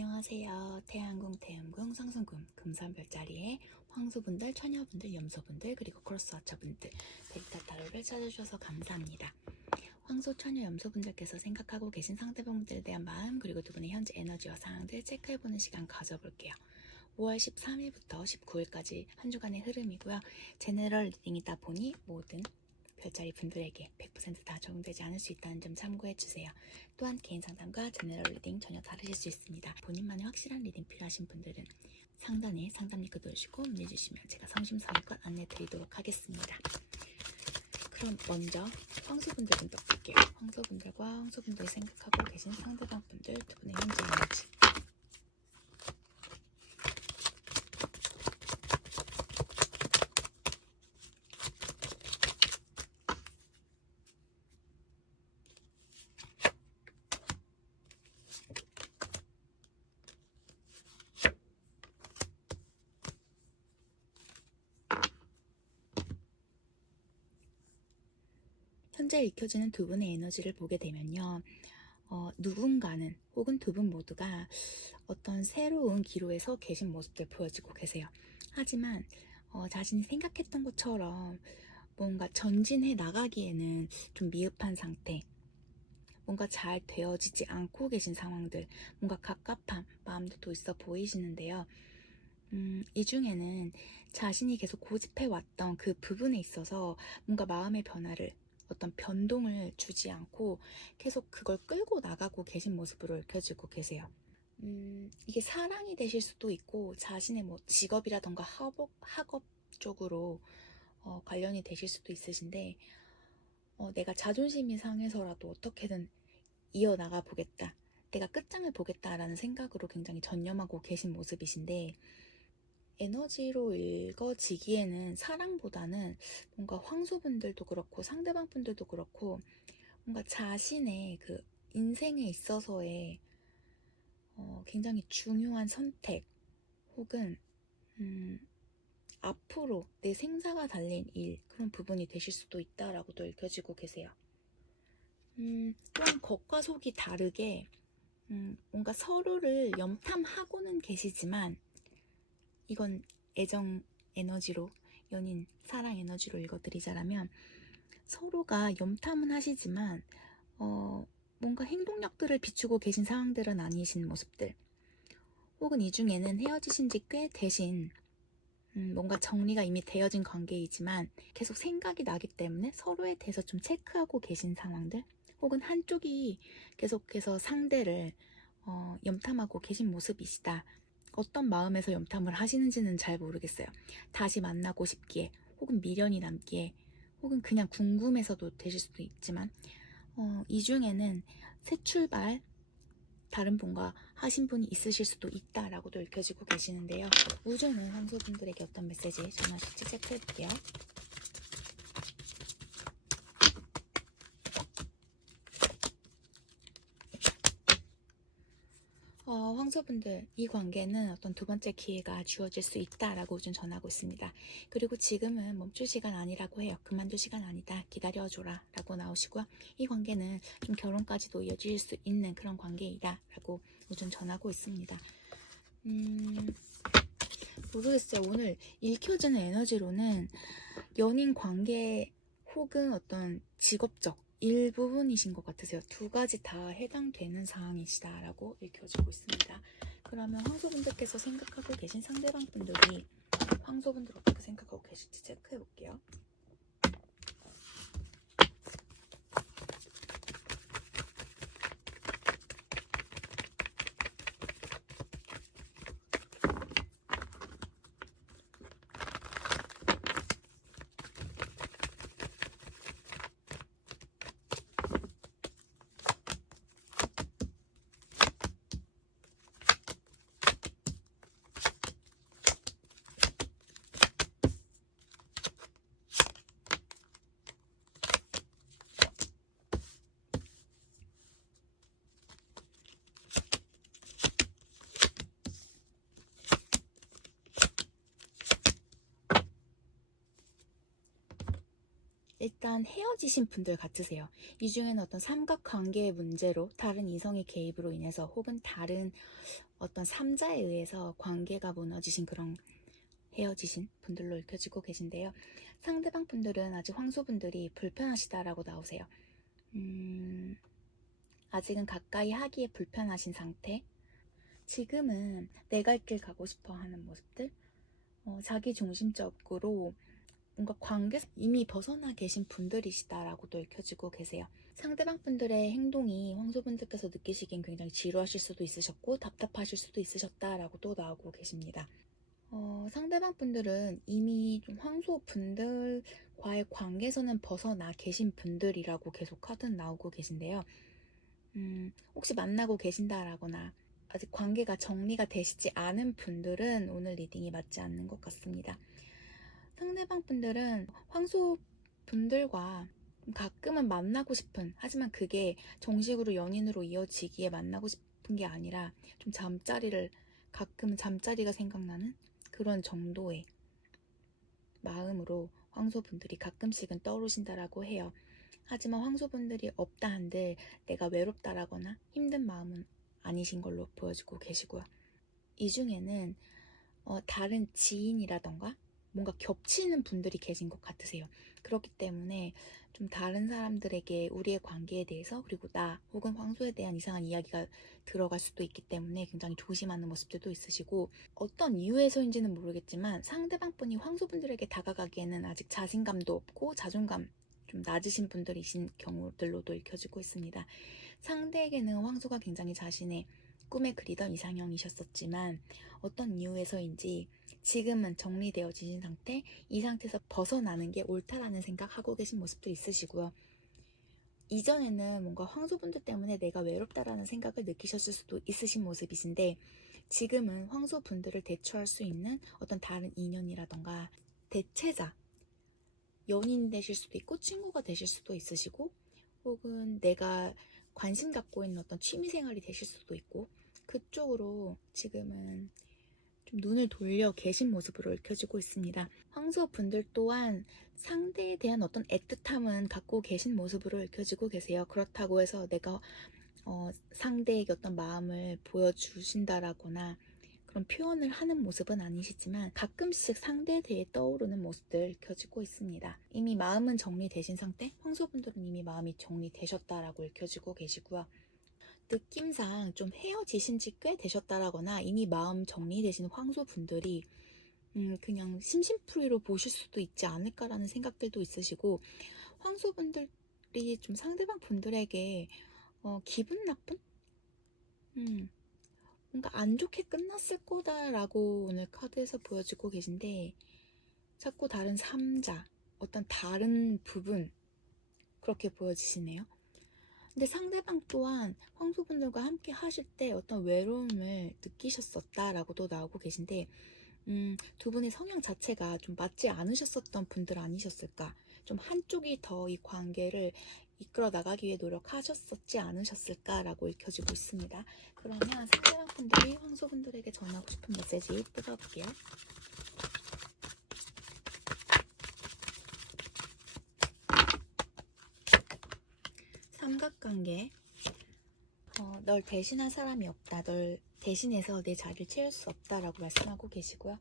안녕하세요. 태양궁, 태음궁, 상승궁, 금산별자리에 황소분들, 처녀분들, 염소분들, 그리고 크로스워처분들 데이터 타로를 찾아주셔서 감사합니다. 황소, 처녀, 염소분들께서 생각하고 계신 상대방분들에 대한 마음, 그리고 두 분의 현재 에너지와 상황들 체크해보는 시간 가져볼게요. 5월 13일부터 19일까지 한 주간의 흐름이고요. 제너럴 리딩이다 보니 모든 별자리 분들에게 100% 다 적용되지 않을 수 있다는 점 참고해주세요. 또한 개인 상담과 제너럴 리딩 전혀 다르실 수 있습니다. 본인만의 확실한 리딩 필요하신 분들은 상단에 상담 링크 누르시고 문의주시면 제가 성심성의껏 안내드리도록 하겠습니다. 그럼 먼저 황소분들부터 볼게요. 황소분들과 황소분들이 생각하고 계신 상대방 분들 두 분의 현재 에너지. 현재 읽혀지는 두 분의 에너지를 보게 되면요. 누군가는 혹은 두 분 모두가 어떤 새로운 기로에 서 계신 모습들 보여지고 계세요. 하지만 자신이 생각했던 것처럼 뭔가 전진해 나가기에는 좀 미흡한 상태, 뭔가 잘 되어지지 않고 계신 상황들, 뭔가 갑갑한 마음도 또 있어 보이시는데요. 이 중에는 자신이 계속 고집해왔던 그 부분에 있어서 뭔가 마음의 변화를, 어떤 변동을 주지 않고 계속 그걸 끌고 나가고 계신 모습으로 읽혀지고 계세요. 이게 사랑이 되실 수도 있고 자신의 뭐 직업이라던가 학업 쪽으로 관련이 되실 수도 있으신데, 내가 자존심이 상해서라도 어떻게든 이어나가 보겠다, 내가 끝장을 보겠다라는 생각으로 굉장히 전념하고 계신 모습이신데, 에너지로 읽어지기에는 사랑보다는 뭔가 황소분들도 그렇고 상대방 분들도 그렇고 뭔가 자신의 그 인생에 있어서의 굉장히 중요한 선택, 혹은 앞으로 내 생사가 달린 일, 그런 부분이 되실 수도 있다라고도 읽혀지고 계세요. 또한 겉과 속이 다르게 뭔가 서로를 염탐하고는 계시지만, 이건 애정 에너지로, 연인, 사랑 에너지로 읽어드리자라면 서로가 염탐은 하시지만 뭔가 행동력들을 비추고 계신 상황들은 아니신 모습들, 혹은 이 중에는 헤어지신 지 꽤 되신 뭔가 정리가 이미 되어진 관계이지만 계속 생각이 나기 때문에 서로에 대해서 좀 체크하고 계신 상황들, 혹은 한쪽이 계속해서 상대를 염탐하고 계신 모습이시다. 어떤 마음에서 염탐을 하시는지는 잘 모르겠어요. 다시 만나고 싶기에, 혹은 미련이 남기에, 혹은 그냥 궁금해서도 되실 수도 있지만, 이 중에는 새 출발, 다른 분과 하신 분이 있으실 수도 있다라고도 읽혀지고 계시는데요. 우주는 황소분들에게 어떤 메시지 전하실지 체크해볼게요. 황소분들, 이 관계는 어떤 두 번째 기회가 주어질 수 있다라고 우준 전하고 있습니다. 그리고 지금은 멈출 시간 아니라고 해요. 그만둘 시간 아니다, 기다려줘라 라고 나오시고요. 이 관계는 좀 결혼까지도 이어질 수 있는 그런 관계이다 라고 우준 전하고 있습니다. 모르겠어요. 오늘 읽혀지는 에너지로는 연인 관계 혹은 어떤 직업적 일부분이신 것 같으세요. 두 가지 다 해당되는 상황이시다라고 읽혀지고 있습니다. 그러면 황소분들께서 생각하고 계신 상대방 분들이 황소분들 어떻게 생각하고 계실지 체크해 볼게요. 일단 헤어지신 분들 같으세요. 이 중에는 어떤 삼각관계의 문제로 다른 이성의 개입으로 인해서 혹은 다른 어떤 삼자에 의해서 관계가 무너지신 그런 헤어지신 분들로 읽혀지고 계신데요. 상대방 분들은 아직 황소분들이 불편하시다라고 나오세요. 아직은 가까이 하기에 불편하신 상태. 지금은 내 갈 길 가고 싶어 하는 모습들. 자기 중심적으로 뭔가 관계에서 이미 벗어나 계신 분들이시다라고도 읽혀지고 계세요. 상대방 분들의 행동이 황소분들께서 느끼시기엔 굉장히 지루하실 수도 있으셨고 답답하실 수도 있으셨다라고도 나오고 계십니다. 상대방 분들은 이미 좀 황소 분들과의 관계에서는 벗어나 계신 분들이라고 계속 하듯 나오고 계신데요. 혹시 만나고 계신다라거나 아직 관계가 정리가 되시지 않은 분들은 오늘 리딩이 맞지 않는 것 같습니다. 상대방 분들은 황소 분들과 가끔은 만나고 싶은, 하지만 그게 정식으로 연인으로 이어지기에 만나고 싶은 게 아니라 좀 가끔은 잠자리가 생각나는 그런 정도의 마음으로 황소분들이 가끔씩은 떠오르신다라고 해요. 하지만 황소분들이 없다 한들 내가 외롭다라거나 힘든 마음은 아니신 걸로 보여지고 계시고요. 이 중에는 다른 지인이라던가 뭔가 겹치는 분들이 계신 것 같으세요. 그렇기 때문에 좀 다른 사람들에게 우리의 관계에 대해서 그리고 나 혹은 황소에 대한 이상한 이야기가 들어갈 수도 있기 때문에 굉장히 조심하는 모습들도 있으시고, 어떤 이유에서인지는 모르겠지만 상대방 분이 황소분들에게 다가가기에는 아직 자신감도 없고 자존감 좀 낮으신 분들이신 경우들로도 읽혀지고 있습니다. 상대에게는 황소가 굉장히 자신의 꿈에 그리던 이상형이셨었지만 어떤 이유에서인지 지금은 정리되어진 상태, 이 상태에서 벗어나는 게 옳다라는 생각하고 계신 모습도 있으시고요. 이전에는 뭔가 황소분들 때문에 내가 외롭다라는 생각을 느끼셨을 수도 있으신 모습이신데 지금은 황소분들을 대처할 수 있는 어떤 다른 인연이라던가 대체자, 연인 되실 수도 있고 친구가 되실 수도 있으시고 혹은 내가 관심 갖고 있는 어떤 취미생활이 되실 수도 있고 그쪽으로 지금은 좀 눈을 돌려 계신 모습으로 읽혀지고 있습니다. 황소분들 또한 상대에 대한 어떤 애틋함은 갖고 계신 모습으로 읽혀지고 계세요. 그렇다고 해서 내가 상대에게 어떤 마음을 보여주신다라거나 그런 표현을 하는 모습은 아니시지만 가끔씩 상대에 대해 떠오르는 모습들 읽혀지고 있습니다. 이미 마음은 정리되신 상태, 황소분들은 이미 마음이 정리되셨다라고 읽혀지고 계시고요. 느낌상 좀 헤어지신 지 꽤 되셨다라거나 이미 마음 정리되신 황소분들이 그냥 심심풀이로 보실 수도 있지 않을까라는 생각들도 있으시고, 황소분들이 좀 상대방 분들에게 기분 나쁜? 뭔가 안 좋게 끝났을 거다라고 오늘 카드에서 보여지고 계신데 자꾸 다른 삼자, 어떤 다른 부분 그렇게 보여지시네요. 근데 상대방 또한 황소분들과 함께 하실 때 어떤 외로움을 느끼셨었다라고도 나오고 계신데 두 분의 성향 자체가 좀 맞지 않으셨었던 분들 아니셨을까? 좀 한쪽이 더 이 관계를 이끌어 나가기 위해 노력하셨었지 않으셨을까라고 읽혀지고 있습니다. 그러면 상대방 분들이 황소분들에게 전하고 싶은 메시지 뜯어볼게요. 삼각관계. 널 대신할 사람이 없다. 널 대신해서 내 자리를 채울 수 없다라고 말씀하고 계시고요.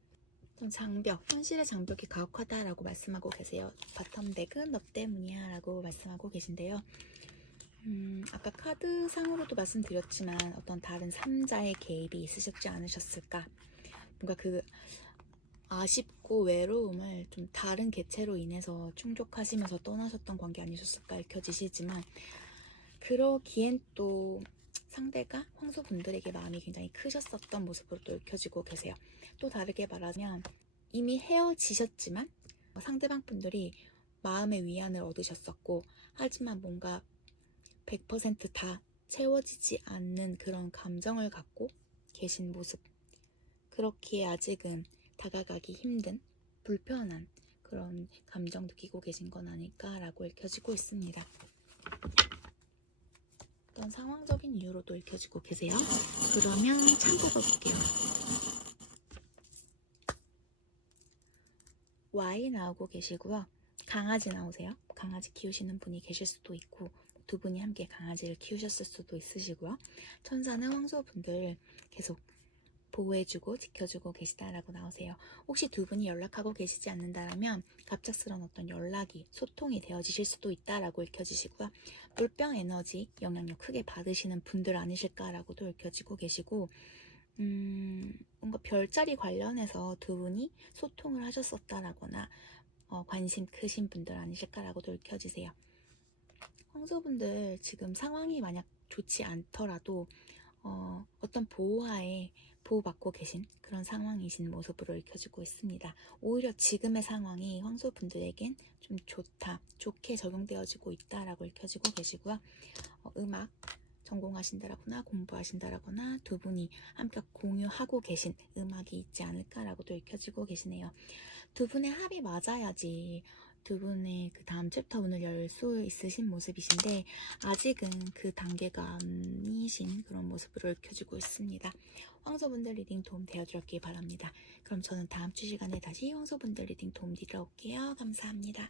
장벽, 현실의 장벽이 가혹하다라고 말씀하고 계세요. 바텀덱은 너 때문이야 라고 말씀하고 계신데요. 아까 카드상으로도 말씀드렸지만 어떤 다른 3자의 개입이 있으셨지 않으셨을까. 뭔가 그 아쉽고 외로움을 좀 다른 개체로 인해서 충족하시면서 떠나셨던 관계 아니셨을까 읽혀지시지만, 그러기엔 또 상대가 황소분들에게 마음이 굉장히 크셨었던 모습으로 또 읽혀지고 계세요. 또 다르게 말하면 이미 헤어지셨지만 상대방 분들이 마음의 위안을 얻으셨었고, 하지만 뭔가 100%다 채워지지 않는 그런 감정을 갖고 계신 모습, 그렇기에 아직은 다가가기 힘든 불편한 그런 감정 느끼고 계신 건 아닐까라고 읽혀지고 있습니다. 어떤 상황적인 이유로도 읽혀지고 계세요. 그러면 참 뽑아볼게요. Y 나오고 계시고요. 강아지 나오세요. 강아지 키우시는 분이 계실 수도 있고 두 분이 함께 강아지를 키우셨을 수도 있으시고요. 천사는 황소분들 계속 보호해주고 지켜주고 계시다라고 나오세요. 혹시 두 분이 연락하고 계시지 않는다라면 갑작스러운 어떤 연락이 소통이 되어지실 수도 있다라고 읽혀지시고요. 물병 에너지 영향력 크게 받으시는 분들 아니실까라고도 읽혀지고 계시고 뭔가 별자리 관련해서 두 분이 소통을 하셨었다라거나 관심 크신 분들 아니실까라고도 읽혀지세요. 황소분들 지금 상황이 만약 좋지 않더라도 어떤 보호하에 보호받고 계신 그런 상황이신 모습으로 읽혀지고 있습니다. 오히려 지금의 상황이 황소분들에겐 좀 좋다, 좋게 적용되어지고 있다라고 읽혀지고 계시고요. 음악 전공하신다라거나 공부하신다라거나 두 분이 함께 공유하고 계신 음악이 있지 않을까라고도 읽혀지고 계시네요. 두 분의 합이 맞아야지 두 분의 그 다음 챕터 문을 열 수 있으신 모습이신데 아직은 그 단계가 아니신 그런 모습으로 읽혀지고 있습니다. 황소분들 리딩 도움 되어드렸길 바랍니다. 그럼 저는 다음 주 시간에 다시 황소분들 리딩 도움 드리러 올게요. 감사합니다.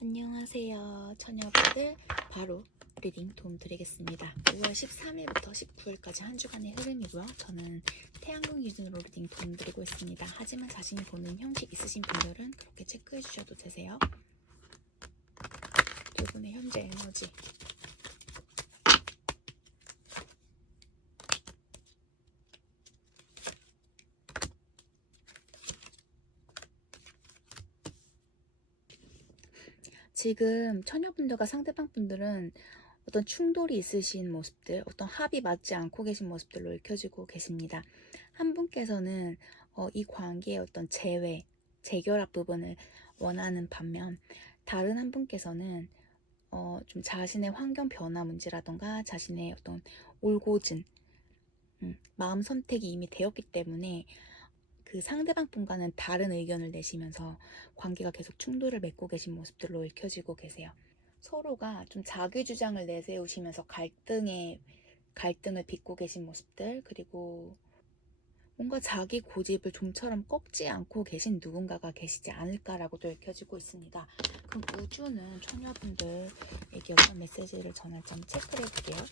안녕하세요. 처녀분들 바로 리딩 도움 드리겠습니다. 5월 13일부터 19일까지 한 주간의 흐름이고요. 저는 태양궁 기준으로 리딩 도움 드리고 있습니다. 하지만 자신이 보는 형식 있으신 분들은 그렇게 체크해 주셔도 되세요. 두 분의 현재 에너지 지금 처녀분들과 상대방 분들은 어떤 충돌이 있으신 모습들, 어떤 합이 맞지 않고 계신 모습들로 읽혀지고 계십니다. 한 분께서는 이 관계의 어떤 재결합 부분을 원하는 반면 다른 한 분께서는 좀 자신의 환경 변화 문제라던가 자신의 어떤 올곧은 마음 선택이 이미 되었기 때문에 그 상대방 분과는 다른 의견을 내시면서 관계가 계속 충돌을 맺고 계신 모습들로 읽혀지고 계세요. 서로가 좀 자기 주장을 내세우시면서 갈등을 빚고 계신 모습들, 그리고 뭔가 자기 고집을 좀처럼 꺾지 않고 계신 누군가가 계시지 않을까라고도 읽혀지고 있습니다. 그럼 우주는 처녀분들에게 어떤 메시지를 전할지 한번 체크를 해볼게요.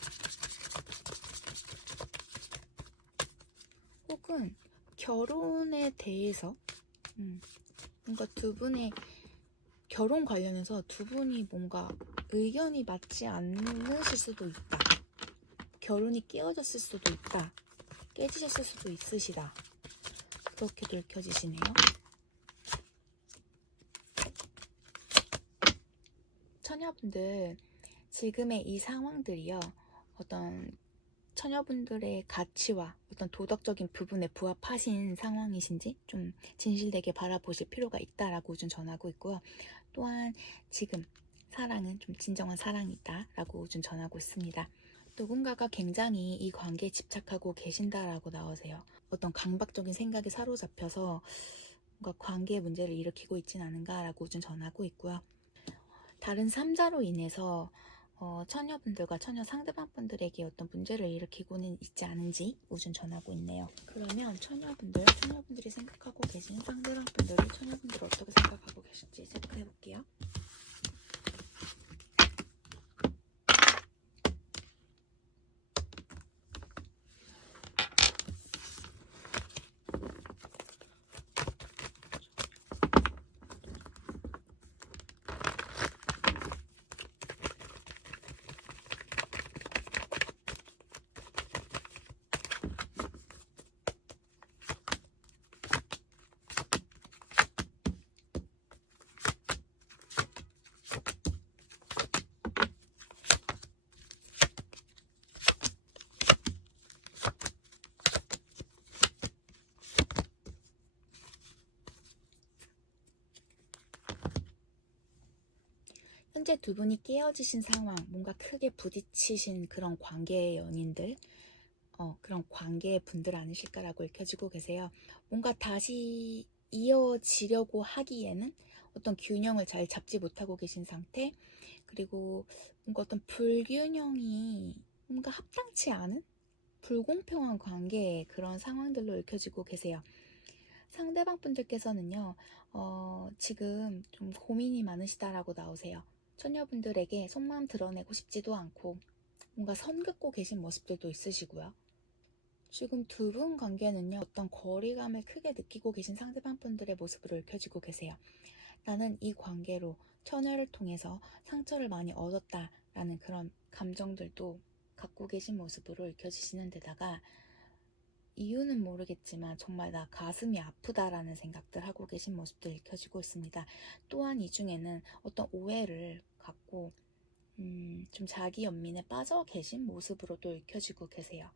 혹은 결혼에 대해서 뭔가 두 분의 결혼 관련해서 두 분이 뭔가 의견이 맞지 않으실 수도 있다. 결혼이 깨어졌을 수도 있다. 깨지셨을 수도 있으시다. 그렇게도 읽혀지시네요. 처녀분들 지금의 이 상황들이요. 어떤 처녀분들의 가치와 어떤 도덕적인 부분에 부합하신 상황이신지 좀 진실되게 바라보실 필요가 있다라고 우준 전하고 있고요. 또한 지금 사랑은 좀 진정한 사랑이다 라고 우준 전하고 있습니다. 누군가가 굉장히 이 관계에 집착하고 계신다라고 나오세요. 어떤 강박적인 생각에 사로잡혀서 뭔가 관계의 문제를 일으키고 있진 않은가 라고 우준 전하고 있고요. 다른 3자로 인해서 처녀분들과 처녀 상대방분들에게 어떤 문제를 일으키고는 있지 않은지 우준 전하고 있네요. 그러면 처녀분들이 생각하고 계신 상대방분들이 처녀분들을 어떻게 생각하고 계실지 체크해 볼게요. 현재 두 분이 깨어지신 상황, 뭔가 크게 부딪히신 그런 관계의 연인들, 그런 관계의 분들 아니실까라고 읽혀지고 계세요. 뭔가 다시 이어지려고 하기에는 어떤 균형을 잘 잡지 못하고 계신 상태, 그리고 뭔가 어떤 불균형이 뭔가 합당치 않은 불공평한 관계의 그런 상황들로 읽혀지고 계세요. 상대방 분들께서는요, 지금 좀 고민이 많으시다라고 나오세요. 처녀분들에게 속마음 드러내고 싶지도 않고, 뭔가 선 긋고 계신 모습들도 있으시고요. 지금 두 분 관계는요, 어떤 거리감을 크게 느끼고 계신 상대방 분들의 모습으로 읽혀지고 계세요. 나는 이 관계로 처녀를 통해서 상처를 많이 얻었다라는 그런 감정들도 갖고 계신 모습으로 읽혀지시는 데다가 이유는 모르겠지만 정말 나 가슴이 아프다라는 생각들 하고 계신 모습도 읽혀지고 있습니다. 또한 이 중에는 어떤 오해를 갖고 좀 자기 연민에 빠져 계신 모습으로도 읽혀지고 계세요.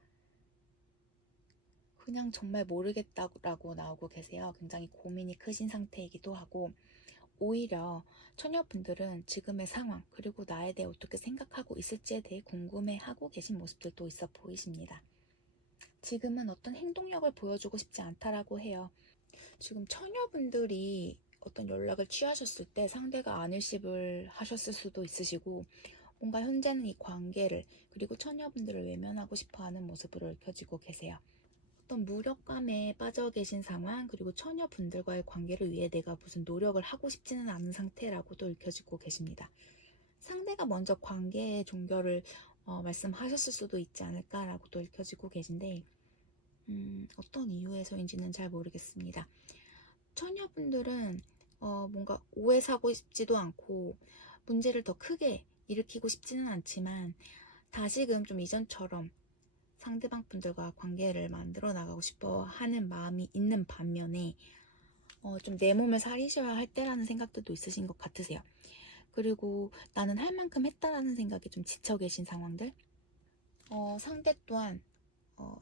그냥 정말 모르겠다고 나오고 계세요. 굉장히 고민이 크신 상태이기도 하고, 오히려 처녀분들은 지금의 상황 그리고 나에 대해 어떻게 생각하고 있을지에 대해 궁금해하고 계신 모습들도 있어 보이십니다. 지금은 어떤 행동력을 보여주고 싶지 않다라고 해요. 지금 처녀분들이 어떤 연락을 취하셨을 때 상대가 안 일십을 하셨을 수도 있으시고, 뭔가 현재는 이 관계를 그리고 처녀분들을 외면하고 싶어하는 모습으로 읽혀지고 계세요. 어떤 무력감에 빠져 계신 상황 그리고 처녀분들과의 관계를 위해 내가 무슨 노력을 하고 싶지는 않은 상태라고도 읽혀지고 계십니다. 상대가 먼저 관계의 종결을 말씀하셨을 수도 있지 않을까라고도 읽혀지고 계신데 어떤 이유에서인지는 잘 모르겠습니다. 처녀분들은 뭔가 오해 사고 싶지도 않고 문제를 더 크게 일으키고 싶지는 않지만 다시금 좀 이전처럼 상대방 분들과 관계를 만들어 나가고 싶어 하는 마음이 있는 반면에 좀 내 몸을 사리셔야 할 때라는 생각들도 있으신 것 같으세요. 그리고 나는 할 만큼 했다라는 생각에 좀 지쳐 계신 상황들, 상대 또한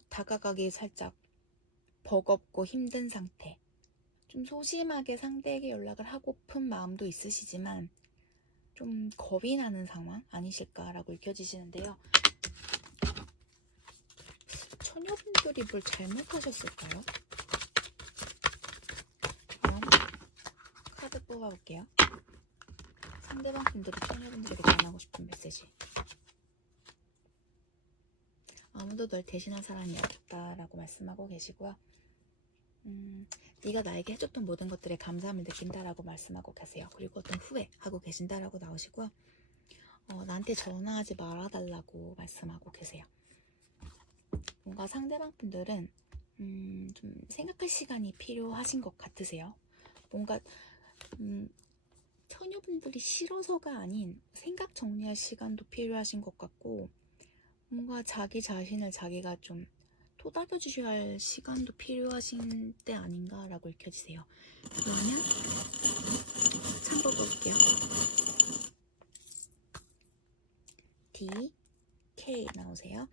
다가가기 살짝 버겁고 힘든 상태, 좀 소심하게 상대에게 연락을 하고픈 마음도 있으시지만 좀 겁이 나는 상황 아니실까라고 읽혀지시는데요. 처녀분들이 뭘 잘못하셨을까요? 그럼 카드 뽑아볼게요. 상대방 분들이 처녀분들에게 전하고 싶은 메시지. 아무도 널 대신할 사람이 없다라고 말씀하고 계시고요. 네가 나에게 해줬던 모든 것들에 감사함을 느낀다라고 말씀하고 계세요. 그리고 어떤 후회하고 계신다라고 나오시고요. 나한테 전화하지 말아달라고 말씀하고 계세요. 뭔가 상대방 분들은 좀 생각할 시간이 필요하신 것 같으세요. 뭔가 처녀분들이 싫어서가 아닌 생각 정리할 시간도 필요하신 것 같고, 뭔가 자기 자신을 자기가 좀 토닥여 주셔야 할 시간도 필요하신 때 아닌가라고 읽혀지세요. 그러면 참고 볼게요. D, K 나오세요.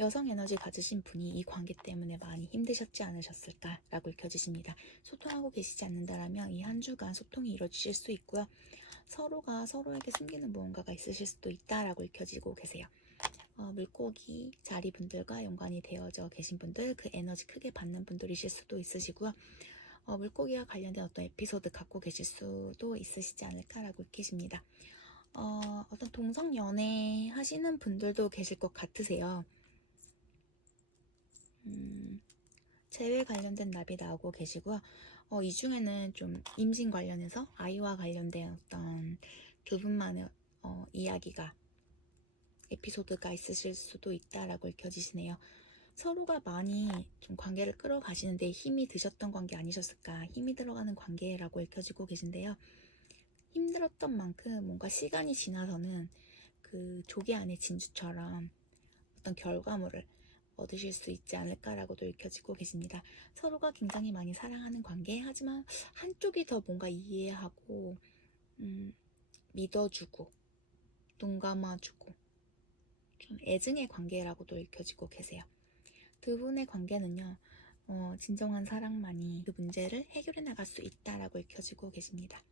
여성 에너지 가지신 분이 이 관계 때문에 많이 힘드셨지 않으셨을까라고 읽혀지십니다. 소통하고 계시지 않는다라면 이 한 주간 소통이 이루어지실 수 있고요. 서로가 서로에게 숨기는 무언가가 있으실 수도 있다라고 읽혀지고 계세요. 물고기 자리분들과 연관이 되어져 계신 분들, 그 에너지 크게 받는 분들이실 수도 있으시고요. 물고기와 관련된 어떤 에피소드 갖고 계실 수도 있으시지 않을까라고 읽히십니다. 어떤 동성 연애 하시는 분들도 계실 것 같으세요. 재회 관련된 납이 나오고 계시고요. 이 중에는 좀 임신 관련해서 아이와 관련된 어떤 두 분만의 이야기가 에피소드가 있으실 수도 있다라고 읽혀지시네요. 서로가 많이 좀 관계를 끌어가시는데 힘이 드셨던 관계 아니셨을까, 힘이 들어가는 관계라고 읽혀지고 계신데요. 힘들었던 만큼 뭔가 시간이 지나서는 그 조개 안에 진주처럼 어떤 결과물을 얻으실 수 있지 않을까라고도 읽혀지고 계십니다. 서로가 굉장히 많이 사랑하는 관계, 하지만 한쪽이 더 뭔가 이해하고 믿어주고 눈 감아주고 좀 애증의 관계라고도 읽혀지고 계세요. 두 분의 관계는요, 진정한 사랑만이 그 문제를 해결해 나갈 수 있다라고 읽혀지고 계십니다.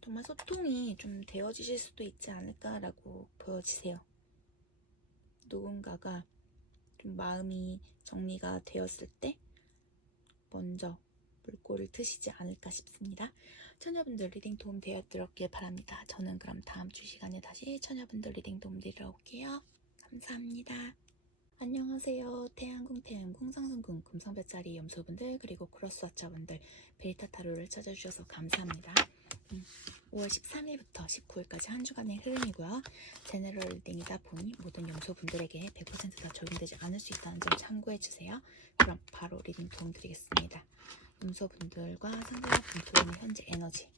정말 소통이 좀 되어지실 수도 있지 않을까라고 보여지세요. 누군가가 좀 마음이 정리가 되었을 때 먼저 물꼬를 트시지 않을까 싶습니다. 처녀분들 리딩 도움 되었길 바랍니다. 저는 그럼 다음 주 시간에 다시 처녀분들 리딩 도움 드리러 올게요. 감사합니다. 안녕하세요. 태양궁, 상승궁, 금성별자리 염소분들, 그리고 크로스와처분들, 베리타 타로를 찾아주셔서 감사합니다. 5월 13일부터 19일까지 한 주간의 흐름이고요. 제너럴 리딩이다 보니 모든 염소분들에게 100%다 적용되지 않을 수 있다는 점 참고해주세요. 그럼 바로 리딩 도움드리겠습니다. 염소분들과 상대방 분들의 현재 에너지.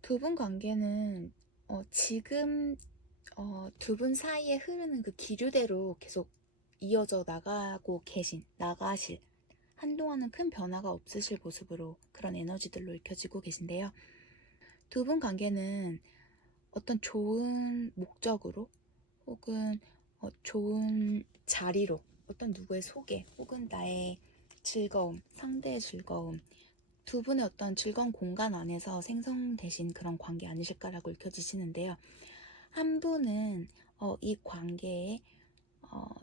두 분 관계는 지금 두 분 사이에 흐르는 그 기류대로 계속 이어져 나가실, 한동안은 큰 변화가 없으실 모습으로 그런 에너지들로 읽혀지고 계신데요. 두 분 관계는 어떤 좋은 목적으로 혹은 좋은 자리로 어떤 누구의 소개 혹은 나의 즐거움, 상대의 즐거움, 두 분의 어떤 즐거운 공간 안에서 생성되신 그런 관계 아니실까라고 읽혀지시는데요. 한 분은 이 관계에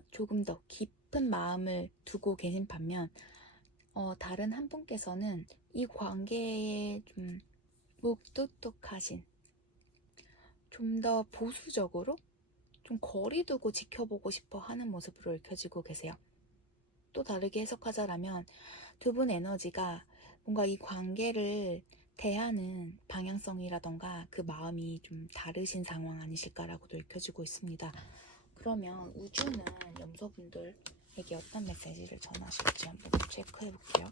조금 더 깊은 마음을 두고 계신 반면 다른 한 분께서는 이 관계에 좀 묵뚝뚝하신, 좀 더 보수적으로 좀 거리 두고 지켜보고 싶어 하는 모습으로 읽혀지고 계세요. 또 다르게 해석하자라면 두 분 에너지가 뭔가 이 관계를 대하는 방향성이라던가 그 마음이 좀 다르신 상황 아니실까라고도 읽혀지고 있습니다. 그러면 우주는 염소분들에게 어떤 메시지를 전하실지 한번 체크해 볼게요.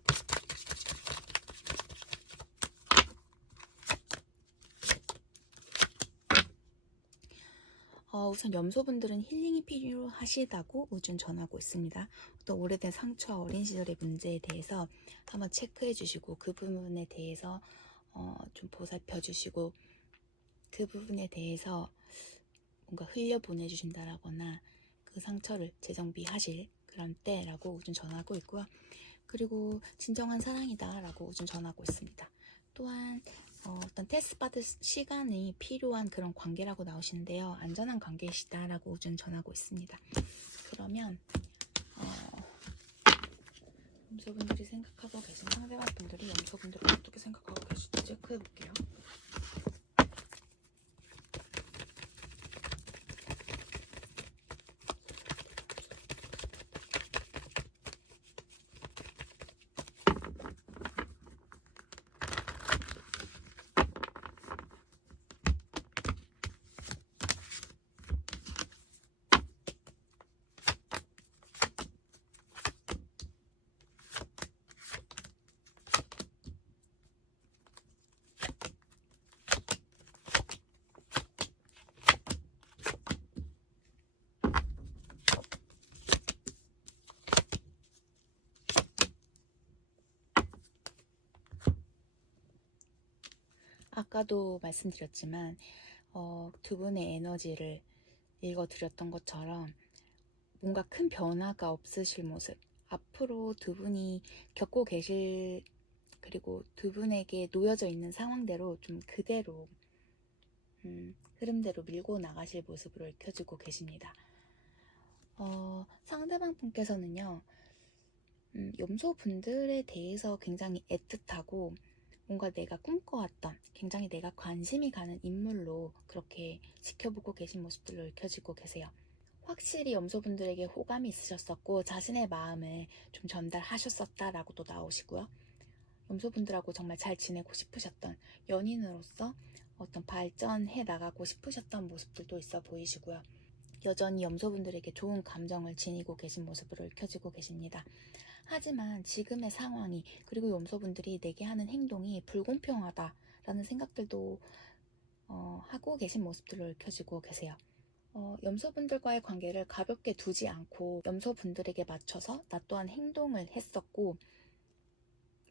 우선 염소분들은 힐링이 필요하시다고 우주는 전하고 있습니다. 또 오래된 상처와 어린 시절의 문제에 대해서 한번 체크해 주시고 그 부분에 대해서 좀 보살펴 주시고 그 부분에 대해서 뭔가 흘려보내주신다라거나 그 상처를 재정비하실 그런 때라고 우준 전하고 있고요. 그리고 진정한 사랑이다 라고 우준 전하고 있습니다. 또한 어떤 테스트 받을 시간이 필요한 그런 관계라고 나오시는데요. 안전한 관계이시다 라고 우준 전하고 있습니다. 그러면 염소분들이 생각하고 계신 상대방 분들이 염소분들을 어떻게 생각하고 계실지 체크해 볼게요. 아까도 말씀드렸지만 두 분의 에너지를 읽어드렸던 것처럼 뭔가 큰 변화가 없으실 모습, 앞으로 두 분이 겪고 계실, 그리고 두 분에게 놓여져 있는 상황대로 좀 그대로 흐름대로 밀고 나가실 모습으로 읽혀지고 계십니다. 상대방 분께서는요, 염소분들에 대해서 굉장히 애틋하고 뭔가 내가 꿈꿔왔던, 굉장히 내가 관심이 가는 인물로 그렇게 지켜보고 계신 모습들로 읽혀지고 계세요. 확실히 염소분들에게 호감이 있으셨었고 자신의 마음을 좀 전달하셨었다라고도 나오시고요. 염소분들하고 정말 잘 지내고 싶으셨던, 연인으로서 어떤 발전해 나가고 싶으셨던 모습들도 있어 보이시고요. 여전히 염소분들에게 좋은 감정을 지니고 계신 모습으로 읽혀지고 계십니다. 하지만 지금의 상황이, 그리고 염소분들이 내게 하는 행동이 불공평하다라는 생각들도 하고 계신 모습들로 읽혀지고 계세요. 염소분들과의 관계를 가볍게 두지 않고 염소분들에게 맞춰서 나 또한 행동을 했었고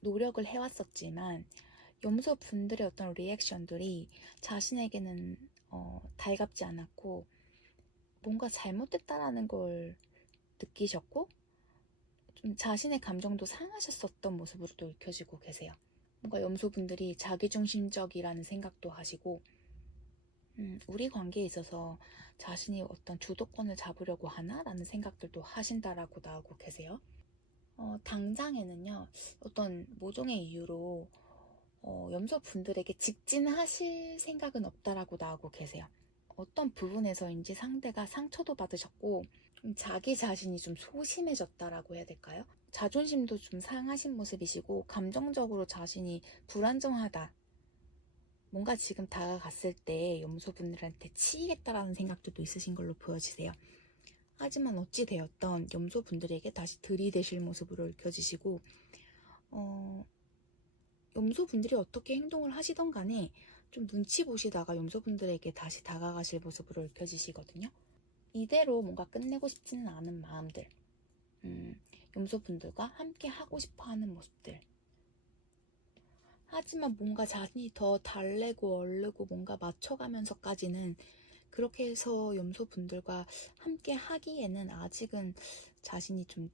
노력을 해왔었지만 염소분들의 어떤 리액션들이 자신에게는 달갑지 않았고 뭔가 잘못됐다라는 걸 느끼셨고 좀 자신의 감정도 상하셨었던 모습으로도 읽혀지고 계세요. 뭔가 염소분들이 자기중심적이라는 생각도 하시고 우리 관계에 있어서 자신이 어떤 주도권을 잡으려고 하나? 라는 생각들도 하신다라고 나오고 계세요. 당장에는요, 어떤 모종의 이유로 염소분들에게 직진하실 생각은 없다라고 나오고 계세요. 어떤 부분에서인지 상대가 상처도 받으셨고 좀 자기 자신이 좀 소심해졌다라고 해야 될까요? 자존심도 좀 상하신 모습이시고 감정적으로 자신이 불안정하다. 뭔가 지금 다가갔을 때 염소분들한테 치이겠다라는 생각도 있으신 걸로 보여지세요. 하지만 어찌 되었던 염소분들에게 다시 들이대실 모습으로 읽혀지시고 염소분들이 어떻게 행동을 하시던 간에 좀 눈치 보시다가 염소분들에게 다시 다가가실 모습으로 읽혀지시거든요. 이대로 뭔가 끝내고 싶지는 않은 마음들, 염소분들과 함께 하고 싶어하는 모습들. 하지만 뭔가 자신이 더 달래고 얼르고 뭔가 맞춰가면서까지는 그렇게 해서 염소분들과 함께 하기에는 아직은 자신이 좀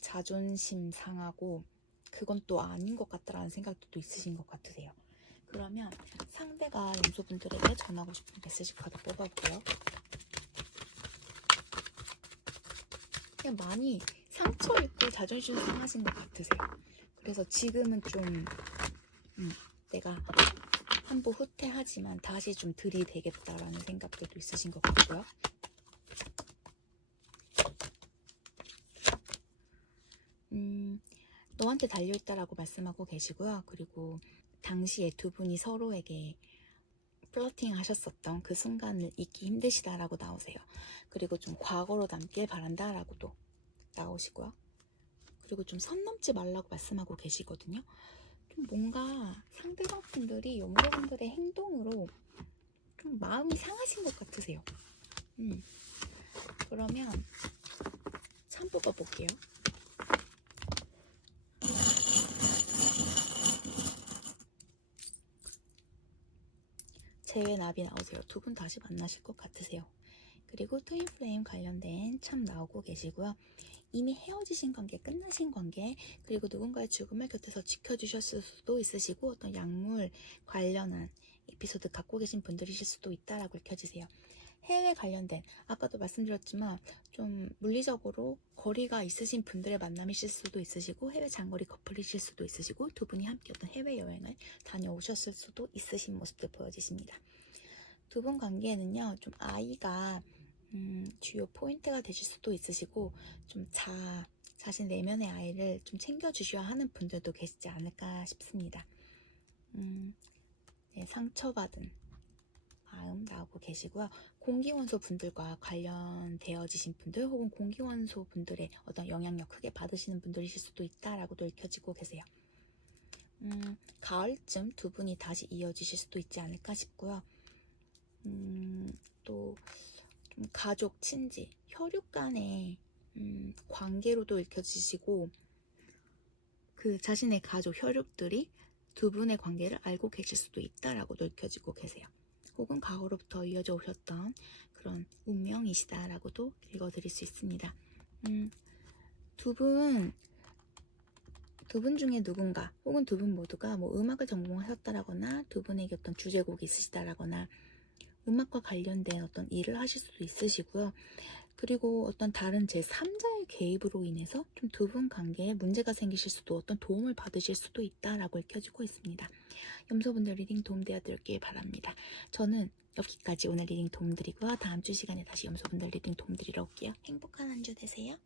자존심 상하고 그건 또 아닌 것 같다라는 생각도 또 있으신 것 같으세요. 그러면 상대가 염소분들에게 전하고 싶은 메시지 카드 뽑아볼게요. 그냥 많이 상처 있고 자존심 상하신 것 같으세요. 그래서 지금은 좀 내가 한부 후퇴하지만 다시 좀 들이대겠다라는 생각들도 있으신 것 같고요. 너한테 달려있다라고 말씀하고 계시고요. 그리고 당시에 두 분이 서로에게 플러팅 하셨었던 그 순간을 잊기 힘드시다라고 나오세요. 그리고 좀 과거로 남길 바란다라고도 나오시고요. 그리고 좀 선 넘지 말라고 말씀하고 계시거든요. 좀 뭔가 상대방 분들이 염소분들의 행동으로 좀 마음이 상하신 것 같으세요. 그러면 참 뽑아볼게요. 재회 나비 나오세요. 두 분 다시 만나실 것 같으세요. 그리고 트윈플레임 관련된 참 나오고 계시고요. 이미 헤어지신 관계, 끝나신 관계, 그리고 누군가의 죽음을 곁에서 지켜주셨을 수도 있으시고 어떤 약물 관련한 에피소드 갖고 계신 분들이실 수도 있다라고 읽혀지세요. 해외 관련된, 아까도 말씀드렸지만 좀 물리적으로 거리가 있으신 분들의 만남이실 수도 있으시고 해외 장거리 커플이실 수도 있으시고 두 분이 함께 어떤 해외여행을 다녀오셨을 수도 있으신 모습들 보여지십니다. 두 분 관계에는요, 좀 아이가 주요 포인트가 되실 수도 있으시고 좀 자신 내면의 아이를 좀 챙겨주셔야 하는 분들도 계시지 않을까 싶습니다. 네, 상처받은 마음 나오고 계시고요. 공기원소 분들과 관련되어지신 분들 혹은 공기원소 분들의 어떤 영향력 크게 받으시는 분들이실 수도 있다라고도 읽혀지고 계세요. 가을쯤 두 분이 다시 이어지실 수도 있지 않을까 싶고요. 또 좀 가족, 친지, 혈육 간의 관계로도 읽혀지시고 그 자신의 가족, 혈육들이 두 분의 관계를 알고 계실 수도 있다라고도 읽혀지고 계세요. 혹은 과거로부터 이어져 오셨던 그런 운명이시다라고도 읽어드릴 수 있습니다. 두 분 중에 누군가 혹은 두 분 모두가 뭐 음악을 전공하셨다라거나 두 분에게 어떤 주제곡이 있으시다라거나 음악과 관련된 어떤 일을 하실 수도 있으시고요. 그리고 어떤 다른 제3자의 개입으로 인해서 좀 두 분 관계에 문제가 생기실 수도 어떤 도움을 받으실 수도 있다라고 읽혀지고 있습니다. 염소분들 리딩 도움되어 드렸길 바랍니다. 저는 여기까지 오늘 리딩 도움드리고요. 다음 주 시간에 다시 염소분들 리딩 도움드리러 올게요. 행복한 한 주 되세요.